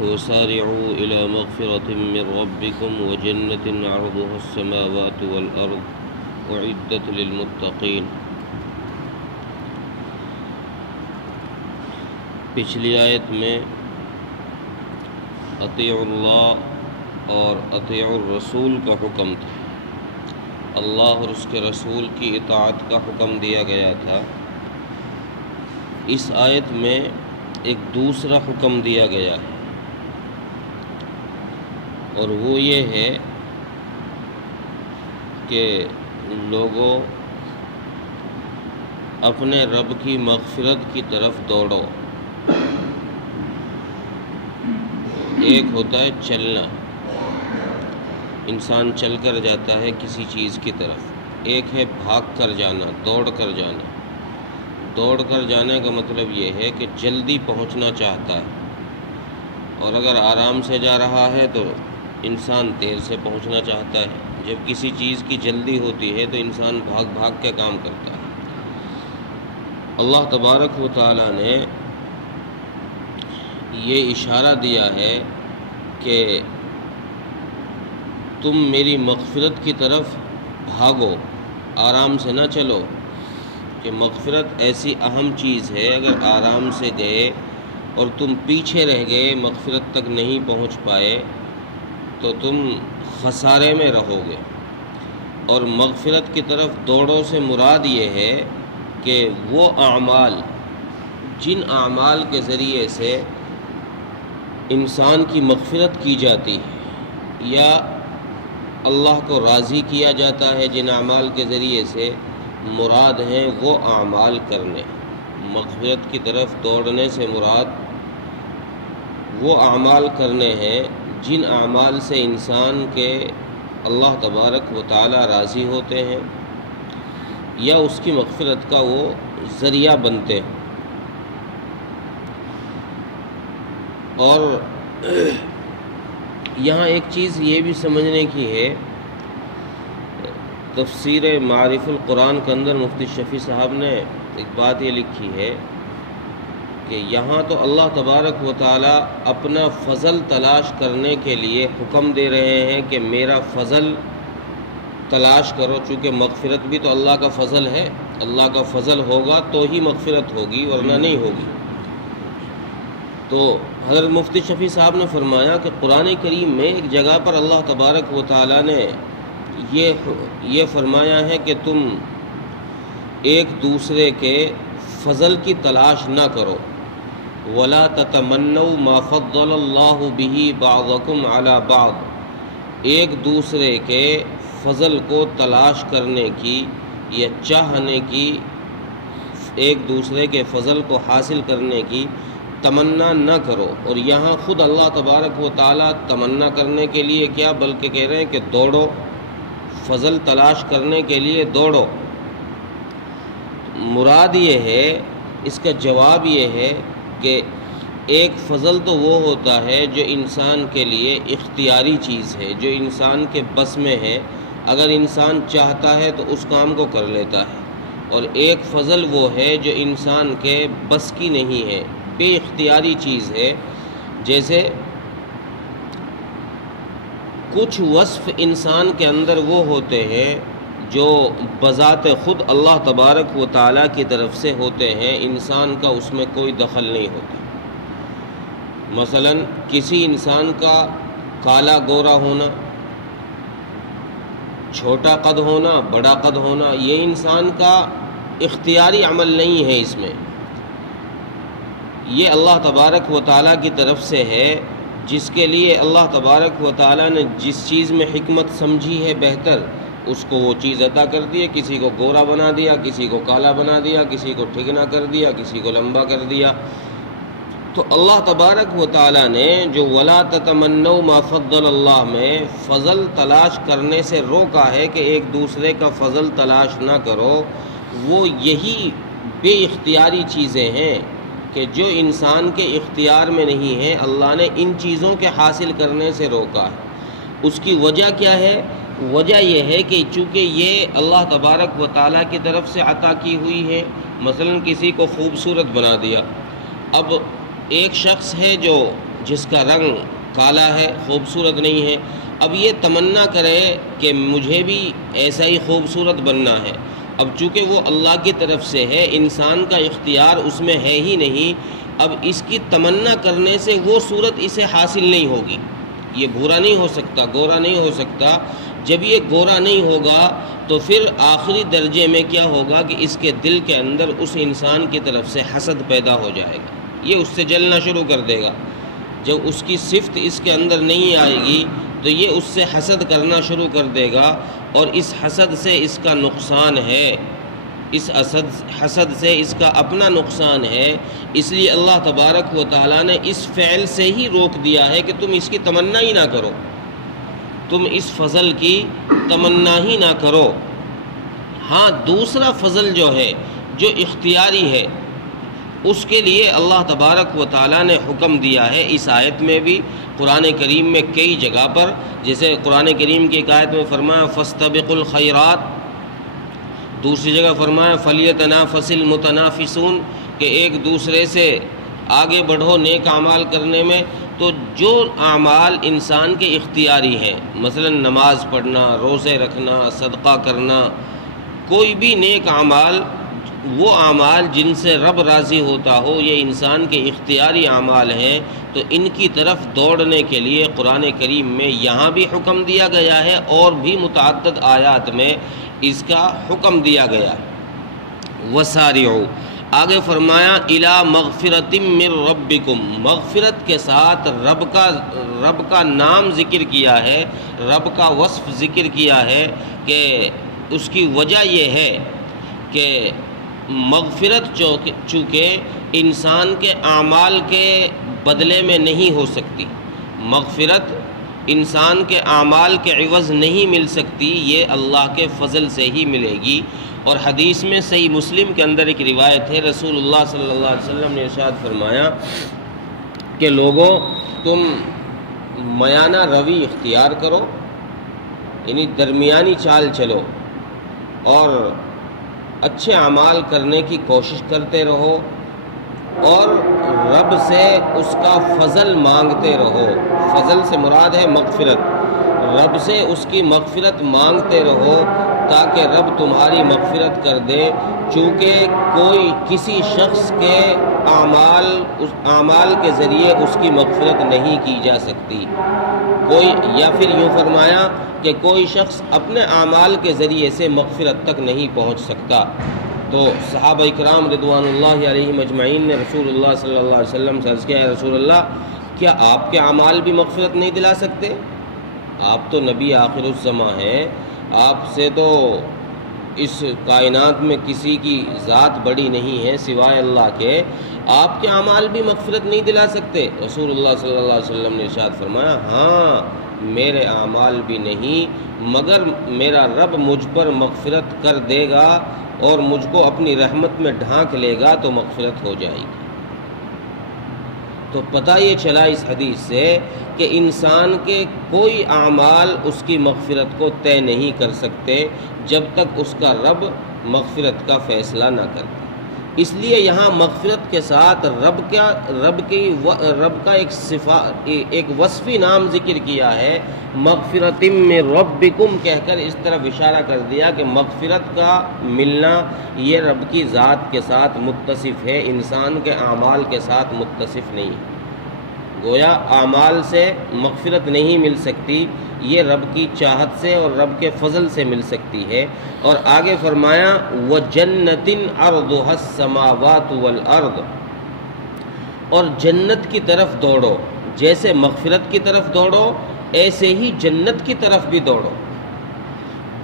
وسارعوا إلى مغفرة من ربكم وجنة عرضها السماوات والأرض أعدت للمتقين۔ پچھلی آیت میں اطیعوا اللہ اور اطیعوا الرسول کا حکم تھا، اللہ اور اس کے رسول کی اطاعت کا حکم دیا گیا تھا۔ اس آیت میں ایک دوسرا حکم دیا گیا ہے، اور وہ یہ ہے کہ لوگوں اپنے رب کی مغفرت کی طرف دوڑو۔ ایک ہوتا ہے چلنا، انسان چل کر جاتا ہے کسی چیز کی طرف، ایک ہے بھاگ کر جانا، دوڑ کر جانا۔ دوڑ کر جانے کا مطلب یہ ہے کہ جلدی پہنچنا چاہتا ہے، اور اگر آرام سے جا رہا ہے تو انسان دیر سے پہنچنا چاہتا ہے۔ جب کسی چیز کی جلدی ہوتی ہے تو انسان بھاگ بھاگ کے کام کرتا ہے۔ اللہ تبارک و تعالی نے یہ اشارہ دیا ہے کہ تم میری مغفرت کی طرف بھاگو، آرام سے نہ چلو، کہ مغفرت ایسی اہم چیز ہے، اگر آرام سے گئے اور تم پیچھے رہ گئے، مغفرت تک نہیں پہنچ پائے تو تم خسارے میں رہو گے۔ اور مغفرت کی طرف دوڑو سے مراد یہ ہے کہ وہ اعمال، جن اعمال کے ذریعے سے انسان کی مغفرت کی جاتی ہے یا اللہ کو راضی کیا جاتا ہے، جن اعمال کے ذریعے سے مراد ہیں وہ اعمال کرنے۔ مغفرت کی طرف دوڑنے سے مراد وہ اعمال کرنے ہیں جن اعمال سے انسان کے اللہ تبارک و تعالی راضی ہوتے ہیں یا اس کی مغفرت کا وہ ذریعہ بنتے ہیں۔ اور یہاں ایک چیز یہ بھی سمجھنے کی ہے، تفسیر معارف القرآن کے اندر مفتی شفیع صاحب نے ایک بات یہ لکھی ہے کہ یہاں تو اللہ تبارک و تعالی اپنا فضل تلاش کرنے کے لیے حکم دے رہے ہیں کہ میرا فضل تلاش کرو، چونکہ مغفرت بھی تو اللہ کا فضل ہے، اللہ کا فضل ہوگا تو ہی مغفرت ہوگی ورنہ نہیں ہوگی۔ تو حضرت مفتی شفیع صاحب نے فرمایا کہ قرآن کریم میں ایک جگہ پر اللہ تبارک و تعالی نے یہ فرمایا ہے کہ تم ایک دوسرے کے فضل کی تلاش نہ کرو، وَلَا تَتَمَنَّوْا مَا فَضَّلَ اللَّهُ بِهِ بَعْضَكُمْ عَلَى بَعْضٍ، ایک دوسرے کے فضل کو تلاش کرنے کی یا چاہنے کی، ایک دوسرے کے فضل کو حاصل کرنے کی تمنا نہ کرو۔ اور یہاں خود اللہ تبارک و تعالیٰ تمنا کرنے کے لیے کیا بلکہ کہہ رہے ہیں کہ دوڑو، فضل تلاش کرنے کے لیے دوڑو۔ مراد یہ ہے، اس کا جواب یہ ہے کہ ایک فضل تو وہ ہوتا ہے جو انسان کے لیے اختیاری چیز ہے، جو انسان کے بس میں ہے، اگر انسان چاہتا ہے تو اس کام کو کر لیتا ہے۔ اور ایک فضل وہ ہے جو انسان کے بس کی نہیں ہے، بے اختیاری چیز ہے۔ جیسے کچھ وصف انسان کے اندر وہ ہوتے ہیں جو بذات خود اللہ تبارک و تعالیٰ کی طرف سے ہوتے ہیں، انسان کا اس میں کوئی دخل نہیں ہوتا۔ مثلا کسی انسان کا کالا گورا ہونا، چھوٹا قد ہونا، بڑا قد ہونا، یہ انسان کا اختیاری عمل نہیں ہے، اس میں یہ اللہ تبارک و تعالیٰ کی طرف سے ہے، جس کے لیے اللہ تبارک و تعالیٰ نے جس چیز میں حکمت سمجھی ہے بہتر، اس کو وہ چیز عطا کر دی ہے۔ کسی کو گورا بنا دیا، کسی کو کالا بنا دیا، کسی کو ٹھگنا کر دیا، کسی کو لمبا کر دیا۔ تو اللہ تبارک و تعالیٰ نے جو وَلَا تَتَمَنَّوْا مَا فَضَّلَ اللَّهُ میں فضل تلاش کرنے سے روکا ہے کہ ایک دوسرے کا فضل تلاش نہ کرو، وہ یہی بے اختیاری چیزیں ہیں کہ جو انسان کے اختیار میں نہیں ہیں، اللہ نے ان چیزوں کے حاصل کرنے سے روکا ہے۔ اس کی وجہ کیا ہے؟ وجہ یہ ہے کہ چونکہ یہ اللہ تبارک و تعالیٰ کی طرف سے عطا کی ہوئی ہے۔ مثلا کسی کو خوبصورت بنا دیا، اب ایک شخص ہے جو جس کا رنگ کالا ہے، خوبصورت نہیں ہے، اب یہ تمنا کرے کہ مجھے بھی ایسا ہی خوبصورت بننا ہے، اب چونکہ وہ اللہ کی طرف سے ہے، انسان کا اختیار اس میں ہے ہی نہیں، اب اس کی تمنا کرنے سے وہ صورت اسے حاصل نہیں ہوگی، یہ بھورا نہیں ہو سکتا، گورا نہیں ہو سکتا۔ جب یہ گورا نہیں ہوگا تو پھر آخری درجے میں کیا ہوگا کہ اس کے دل کے اندر اس انسان کی طرف سے حسد پیدا ہو جائے گا، یہ اس سے جلنا شروع کر دے گا۔ جب اس کی صفت اس کے اندر نہیں آئے گی تو یہ اس سے حسد کرنا شروع کر دے گا، اور اس حسد سے اس کا نقصان ہے، اس حسد سے اس کا اپنا نقصان ہے، اس لیے اللہ تبارک و تعالیٰ نے اس فعل سے ہی روک دیا ہے کہ تم اس کی تمنا ہی نہ کرو، تم اس فضل کی تمنا ہی نہ کرو۔ ہاں دوسرا فضل جو ہے جو اختیاری ہے، اس کے لیے اللہ تبارک و تعالیٰ نے حکم دیا ہے اس آیت میں بھی، قرآن کریم میں کئی جگہ پر، جیسے قرآن کریم کی ایک آیت میں فرمایا فاستبقوا الخیرات، دوسری جگہ فرمایا فلیتنافس المتنافسون، کہ ایک دوسرے سے آگے بڑھو نیک اعمال کرنے میں۔ تو جو اعمال انسان کے اختیاری ہیں، مثلا نماز پڑھنا، روزے رکھنا، صدقہ کرنا، کوئی بھی نیک اعمال، وہ اعمال جن سے رب راضی ہوتا ہو، یہ انسان کے اختیاری اعمال ہیں، تو ان کی طرف دوڑنے کے لیے قرآن کریم میں یہاں بھی حکم دیا گیا ہے، اور بھی متعدد آیات میں اس کا حکم دیا گیا۔ وسارعوا، آگے فرمایا الی مغفرۃ من ربکم، مغفرت کے ساتھ رب کا نام ذکر کیا ہے، رب کا وصف ذکر کیا ہے، کہ اس کی وجہ یہ ہے کہ مغفرت چونکہ انسان کے اعمال کے بدلے میں نہیں ہو سکتی، مغفرت انسان کے اعمال کے عوض نہیں مل سکتی، یہ اللہ کے فضل سے ہی ملے گی۔ اور حدیث میں صحیح مسلم کے اندر ایک روایت ہے، رسول اللہ صلی اللہ علیہ وسلم نے ارشاد فرمایا کہ لوگوں تم میانہ روی اختیار کرو، یعنی درمیانی چال چلو، اور اچھے اعمال کرنے کی کوشش کرتے رہو، اور رب سے اس کا فضل مانگتے رہو، فضل سے مراد ہے مغفرت، رب سے اس کی مغفرت مانگتے رہو تاکہ رب تمہاری مغفرت کر دے، چونکہ کوئی کسی شخص کے اعمال کے ذریعے اس کی مغفرت نہیں کی جا سکتی، کوئی، یا پھر یوں فرمایا کہ کوئی شخص اپنے اعمال کے ذریعے سے مغفرت تک نہیں پہنچ سکتا۔ تو صحابہ اکرام رضوان اللہ علیہم اجمعین نے رسول اللہ صلی اللہ علیہ وسلم سے عرض کیا، یا رسول اللہ کیا آپ کے اعمال بھی مغفرت نہیں دلا سکتے؟ آپ تو نبی آخر الزماں ہیں، آپ سے تو اس کائنات میں کسی کی ذات بڑی نہیں ہے سوائے اللہ کے، آپ کے اعمال بھی مغفرت نہیں دلا سکتے؟ رسول اللہ صلی اللہ علیہ وسلم نے ارشاد فرمایا، ہاں میرے اعمال بھی نہیں، مگر میرا رب مجھ پر مغفرت کر دے گا اور مجھ کو اپنی رحمت میں ڈھانک لے گا تو مغفرت ہو جائے گی۔ تو پتہ یہ چلا اس حدیث سے کہ انسان کے کوئی اعمال اس کی مغفرت کو طے نہیں کر سکتے جب تک اس کا رب مغفرت کا فیصلہ نہ کرے۔ اس لیے یہاں مغفرت کے ساتھ رب کا ایک وصفی نام ذکر کیا ہے، مغفرۃ من ربکم کہہ کر اس طرف اشارہ کر دیا کہ مغفرت کا ملنا یہ رب کی ذات کے ساتھ متصف ہے، انسان کے اعمال کے ساتھ متصف نہیں، گویا اعمال سے مغفرت نہیں مل سکتی، یہ رب کی چاہت سے اور رب کے فضل سے مل سکتی ہے۔ اور آگے فرمایا وَجَنَّةٍ عَرْضُهَا السَّمَاوَاتُ وَالْأَرْضُ، اور جنت کی طرف دوڑو، جیسے مغفرت کی طرف دوڑو ایسے ہی جنت کی طرف بھی دوڑو۔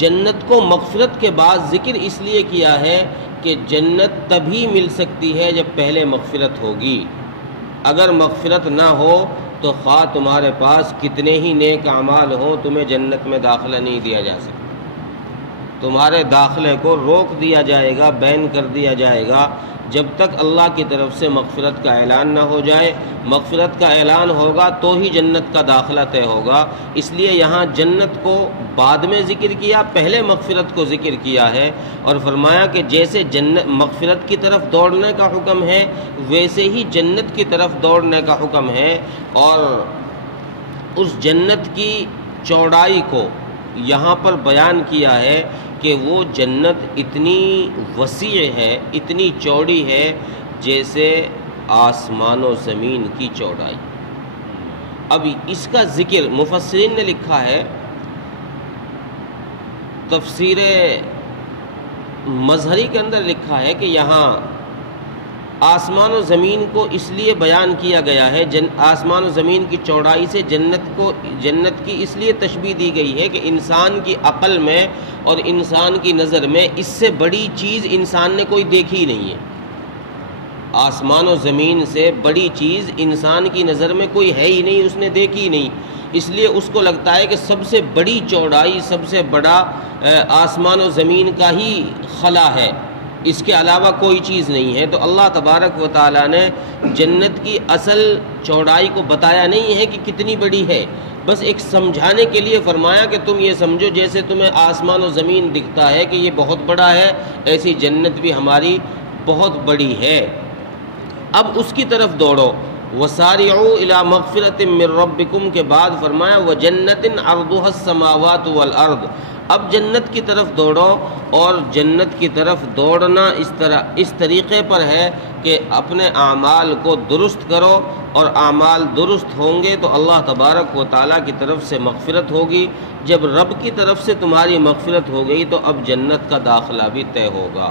جنت کو مغفرت کے بعد ذکر اس لیے کیا ہے کہ جنت تبھی مل سکتی ہے جب پہلے مغفرت ہوگی، اگر مغفرت نہ ہو تو خواہ تمہارے پاس کتنے ہی نیک اعمال ہوں تمہیں جنت میں داخلہ نہیں دیا جا سکتا، تمہارے داخلے کو روک دیا جائے گا، بین کر دیا جائے گا۔ جب تک اللہ کی طرف سے مغفرت کا اعلان نہ ہو جائے۔ مغفرت کا اعلان ہوگا تو ہی جنت کا داخلہ طے ہوگا۔ اس لیے یہاں جنت کو بعد میں ذکر کیا، پہلے مغفرت کو ذکر کیا ہے، اور فرمایا کہ جیسے مغفرت کی طرف دوڑنے کا حکم ہے ویسے ہی جنت کی طرف دوڑنے کا حکم ہے، اور اس جنت کی چوڑائی کو یہاں پر بیان کیا ہے کہ وہ جنت اتنی وسیع ہے، اتنی چوڑی ہے جیسے آسمان و زمین کی چوڑائی۔ اب اس کا ذکر مفسرین نے لکھا ہے، تفسیر مظہری کے اندر لکھا ہے کہ یہاں آسمان و زمین کو اس لیے بیان کیا گیا ہے، آسمان و زمین کی چوڑائی سے جنت کی اس لیے تشبیہ دی گئی ہے کہ انسان کی عقل میں اور انسان کی نظر میں اس سے بڑی چیز انسان نے کوئی دیکھی نہیں ہے۔ آسمان و زمین سے بڑی چیز انسان کی نظر میں کوئی ہے ہی نہیں، اس نے دیکھی نہیں، اس لیے اس کو لگتا ہے کہ سب سے بڑی چوڑائی، سب سے بڑا آسمان و زمین کا ہی خلا ہے، اس کے علاوہ کوئی چیز نہیں ہے۔ تو اللہ تبارک و تعالیٰ نے جنت کی اصل چوڑائی کو بتایا نہیں ہے کہ کتنی بڑی ہے، بس ایک سمجھانے کے لیے فرمایا کہ تم یہ سمجھو جیسے تمہیں آسمان و زمین دکھتا ہے کہ یہ بہت بڑا ہے، ایسی جنت بھی ہماری بہت بڑی ہے۔ اب اس کی طرف دوڑو۔ وَسَارِعُوا إِلَىٰ مَغْفِرَةٍ مِّن رَّبِّكُمْ کے بعد فرمایا وَجَنَّةٍ عَرْضُهَا السَّمَاوَاتُ وَالْأَرْضُ۔ اب جنت کی طرف دوڑو، اور جنت کی طرف دوڑنا اس طریقے پر ہے کہ اپنے اعمال کو درست کرو، اور اعمال درست ہوں گے تو اللہ تبارک و تعالیٰ کی طرف سے مغفرت ہوگی۔ جب رب کی طرف سے تمہاری مغفرت ہو گئی تو اب جنت کا داخلہ بھی طے ہوگا۔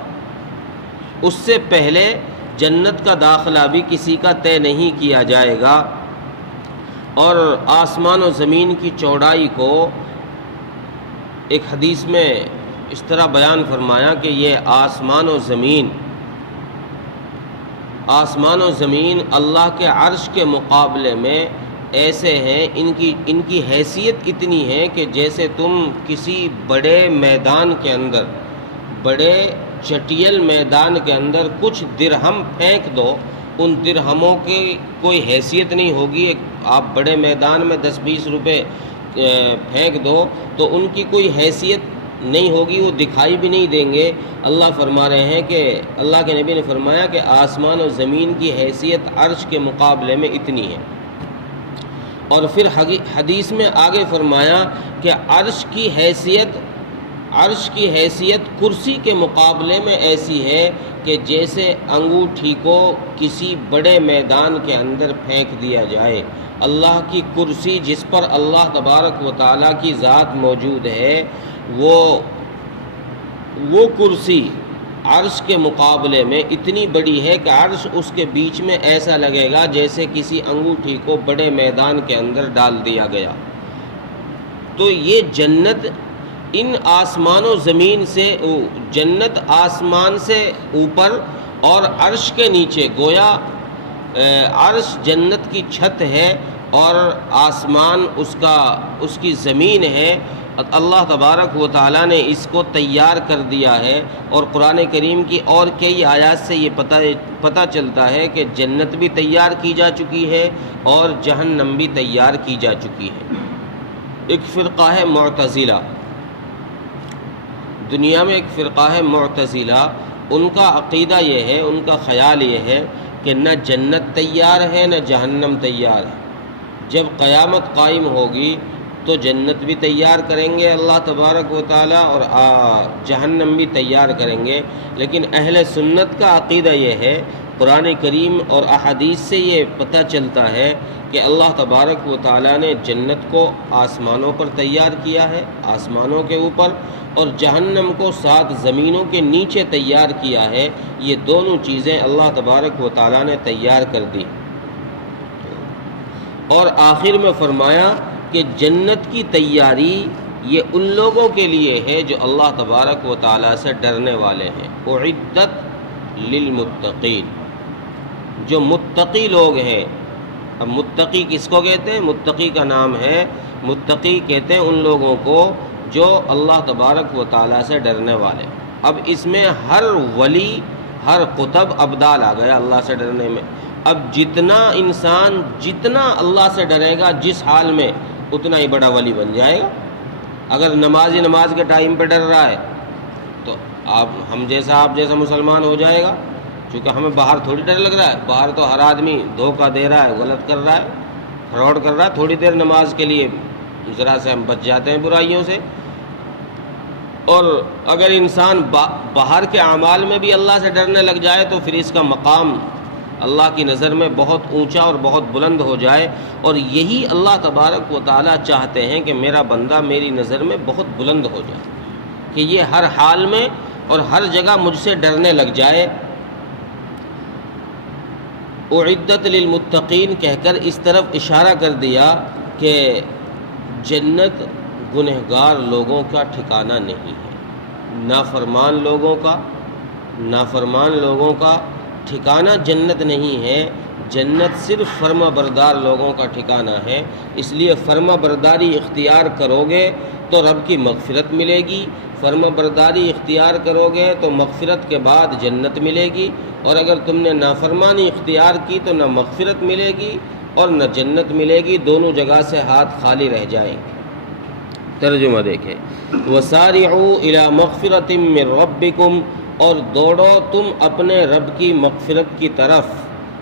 اس سے پہلے جنت کا داخلہ بھی کسی کا طے نہیں کیا جائے گا۔ اور آسمان و زمین کی چوڑائی کو ایک حدیث میں اس طرح بیان فرمایا کہ یہ آسمان و زمین اللہ کے عرش کے مقابلے میں ایسے ہیں، ان کی حیثیت اتنی ہے کہ جیسے تم کسی بڑے میدان کے اندر، بڑے چٹیل میدان کے اندر کچھ درہم پھینک دو، ان درہموں کی کوئی حیثیت نہیں ہوگی۔ آپ بڑے میدان میں 10-20 روپے پھینک دو تو ان کی کوئی حیثیت نہیں ہوگی، وہ دکھائی بھی نہیں دیں گے۔ اللہ فرما رہے ہیں کہ اللہ کے نبی نے فرمایا کہ آسمان و زمین کی حیثیت عرش کے مقابلے میں اتنی ہے۔ اور پھر حدیث میں آگے فرمایا کہ عرش کی حیثیت کرسی کے مقابلے میں ایسی ہے کہ جیسے انگوٹھی کو کسی بڑے میدان کے اندر پھینک دیا جائے۔ اللہ کی کرسی جس پر اللہ تبارک و تعالیٰ کی ذات موجود ہے، وہ کرسی عرش کے مقابلے میں اتنی بڑی ہے کہ عرش اس کے بیچ میں ایسا لگے گا جیسے کسی انگوٹھی کو بڑے میدان کے اندر ڈال دیا گیا۔ تو یہ جنت ان آسمان و زمین سے، جنت آسمان سے اوپر اور عرش کے نیچے، گویا عرش جنت کی چھت ہے اور آسمان اس کی زمین ہے۔ اللہ تبارک و تعالیٰ نے اس کو تیار کر دیا ہے، اور قرآن کریم کی اور کئی آیات سے یہ پتہ چلتا ہے کہ جنت بھی تیار کی جا چکی ہے اور جہنم بھی تیار کی جا چکی ہے۔ ایک فرقہ ہے معتزلہ، دنیا میں ایک فرقہ ہے معتزلہ، ان کا عقیدہ یہ ہے، ان کا خیال یہ ہے کہ نہ جنت تیار ہے نہ جہنم تیار ہے۔ جب قیامت قائم ہوگی تو جنت بھی تیار کریں گے اللہ تبارک و تعالیٰ، اور جہنم بھی تیار کریں گے۔ لیکن اہل سنت کا عقیدہ یہ ہے، قرآن کریم اور احادیث سے یہ پتہ چلتا ہے کہ اللہ تبارک و تعالیٰ نے جنت کو آسمانوں پر تیار کیا ہے، آسمانوں کے اوپر، اور جہنم کو 7 زمینوں کے نیچے تیار کیا ہے۔ یہ دونوں چیزیں اللہ تبارک و تعالیٰ نے تیار کر دی۔ اور آخر میں فرمایا کہ جنت کی تیاری یہ ان لوگوں کے لیے ہے جو اللہ تبارک و تعالیٰ سے ڈرنے والے ہیں۔ اعدت للمتقین، جو متقی لوگ ہیں۔ اب متقی کس کو کہتے ہیں؟ متقی کا نام ہے، متقی کہتے ہیں ان لوگوں کو جو اللہ تبارک و تعالیٰ سے ڈرنے والے۔ اب اس میں ہر ولی ہر قطب ابدال آ گیا اللہ سے ڈرنے میں۔ اب جتنا انسان جتنا اللہ سے ڈرے گا جس حال میں، اتنا ہی بڑا ولی بن جائے گا۔ اگر نمازی نماز کے ٹائم پہ ڈر رہا ہے تو آپ جیسا مسلمان ہو جائے گا، چونکہ ہمیں باہر تھوڑی ڈر لگ رہا ہے، باہر تو ہر آدمی دھوکہ دے رہا ہے، غلط کر رہا ہے، فراڈ کر رہا ہے، تھوڑی دیر نماز کے لیے ذرا سے ہم بچ جاتے ہیں برائیوں سے۔ اور اگر انسان باہر کے اعمال میں بھی اللہ سے ڈرنے لگ جائے تو پھر اس کا مقام اللہ کی نظر میں بہت اونچا اور بہت بلند ہو جائے، اور یہی اللہ تبارک و تعالیٰ چاہتے ہیں کہ میرا بندہ میری نظر میں بہت بلند ہو جائے، کہ یہ ہر حال میں اور ہر جگہ مجھ سے ڈرنے لگ جائے۔ اعدت للمتقین کہہ کر اس طرف اشارہ کر دیا کہ جنت گنہگار لوگوں کا ٹھکانہ نہیں ہے، نافرمان لوگوں کا ٹھکانہ جنت نہیں ہے، جنت صرف فرما بردار لوگوں کا ٹھکانہ ہے۔ اس لیے فرما برداری اختیار کرو گے تو رب کی مغفرت ملے گی، فرما برداری اختیار کرو گے تو مغفرت کے بعد جنت ملے گی، اور اگر تم نے نافرمانی اختیار کی تو نہ مغفرت ملے گی اور نہ جنت ملے گی، دونوں جگہ سے ہاتھ خالی رہ جائیں گے۔ ترجمہ دیکھیں، وَسَارِعُوا إِلَى مَغْفِرَةٍ مِّن رَبِّكُمْ، اور دوڑو تم اپنے رب کی مغفرت کی طرف،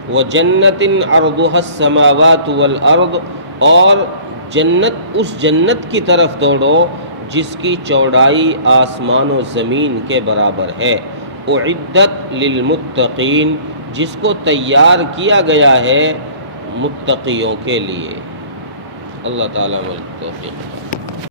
وَجَنَّةٍ عَرْضُهَا السَّمَاوَاتُ وَالْأَرْضُ، اور اس جنت کی طرف دوڑو جس کی چوڑائی آسمان و زمین کے برابر ہے، اعدت للمتقین، جس کو تیار کیا گیا ہے متقیوں کے لیے۔ اللہ تعالیٰ توفیق۔